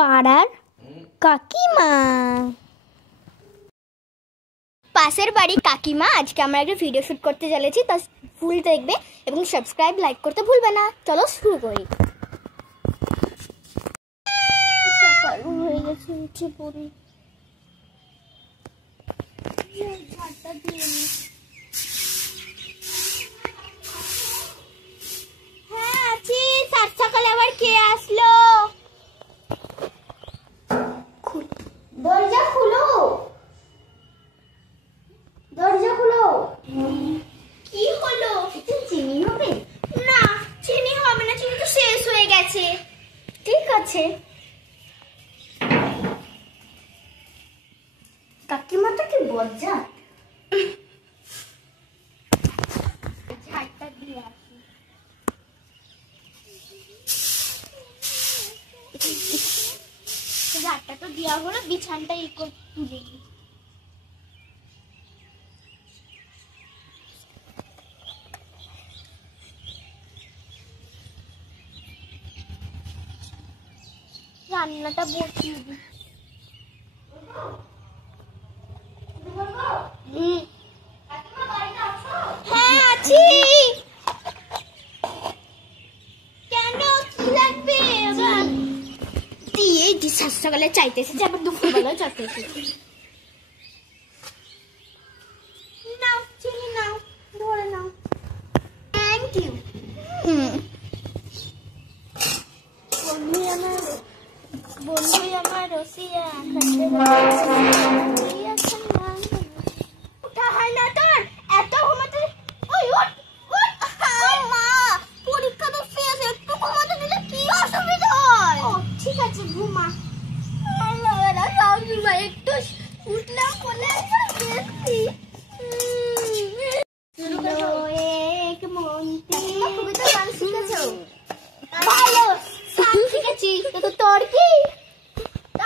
পাড়ার কাকিমা, পাশের বাড়ি কাকিমা। আজকে আমরা একটা ভিডিও শুট করতে চলেছি, তা ফুল দেখবে এবং সাবস্ক্রাইব লাইক করতে ভুলবে না। চলো শুরু করি। সকাল হয়ে গেছে, উঠে পড়ি। ঝাড়টা দিয়ে নি। হ্যাঁ আছি। সাত সকালে আবার কে আসলো? দরজা খুলো, দরজা খুলো। কি হলো? একটু চিনি হবে? না চিনি হবে না, চিনি তো শেষ হয়ে গেছে। ঠিক আছে। কাকিমাটা কি বজ্জা। ঝাড়টা দিয়ে আসি। ঝাড়টা তো দেওয়া হলো, বিছানটা তুলে দিই। রান্নাটা বসিয়ে দিই। হ্যাঁ আছি। কেন কি লাগবে? দিয়ে সকালে চাইতে এসেছে, আবার দুপুরবেলাও চাইতে এসেছে। নাও চিনি নাও, ধরে নাও। Thank you. বন্ধু আমার রসিয়া উঠা হয় না তোর? এত ঘুমাতে? ওই উঠ উঠ। মা পরীক্ষা তো শেষ, একটু ঘুমাতে দিলে কি অসুবিধা হয়? ঠিক আছে ঘুমা। একটু উঠলাম বলে ভালো শিখেছি। তোর কি?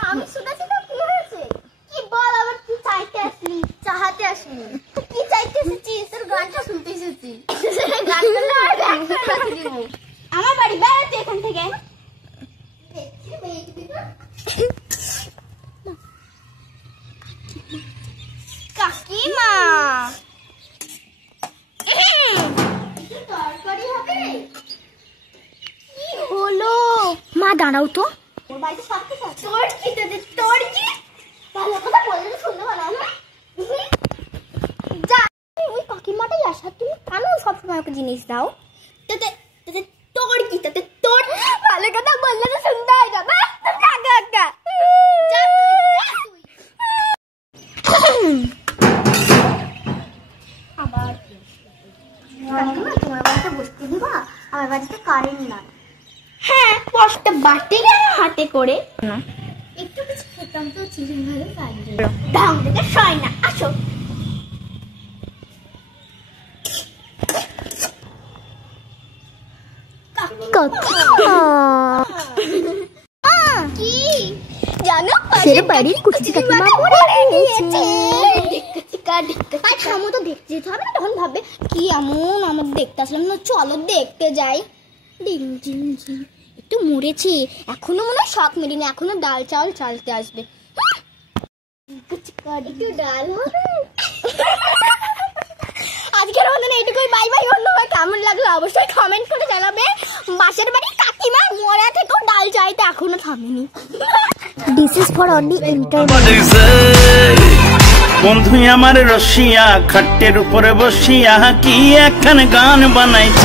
আমি শুনেছি তো কি হয়েছে? কি বল আবার, কি চাইতে আসলি? চাহাতে আসলি? কি চাইতে এসেছিস? তোর গানটা শুনতে এসেছি। আমার বাড়ি বেড়াতে এখান থেকে। কাকিমা তরকারি হবে? কি হলো? মা দাঁড়াও তো। ওর বাড়িতে সব কিছু আছে। তোর কি? তোর কি? ভালো কথা বললে তো শুনতে ভালো না। যা, ওই কাকিমাটাই আসা। তুমি কেন সবসময় ওকে জিনিস দাও? তাতে তোর কি? তাতে তোর ভালো কথা বললে তো শুনতে হয় না। আবার কাকিমা তোমার বাড়িতে বসতে দিবা? আমার বাড়িতে কারেন্ট নাই। হ্যাঁ বসতে বাটি হাতে করে না, একটু কিছু খেতাম তো চিড়ি ভালো কাজে ঢং থেকে সয় না। আসো। কি জানো, পাশের বাড়ির কুচি কাকিমা পড়ে নিয়েছে। থামো তো, দেখতে যেতে হবে না, তখন ভাববে কি এমন আমাদের দেখতে আসলাম না, চলো দেখতে যাই। একটু মরেছে এখনো, মনে হয় শখ মেরিনি, এখনো ডাল চাল চালতে আসবে। একটু ডাল হবে। আজকের মতন এইটুকুই, বাই বাই। অন্যবার কেমন লাগলো অবশ্যই কমেন্ট করে জানাবে। পাশের বাড়ি কাকিমা মরা থেকেও ডাল চাইতে এখনো থামেনি। This is for only entertainment. বন্ধু আমার রসিয়া খাটের উপরে বসিয়া কি একখান গান বানাইছে।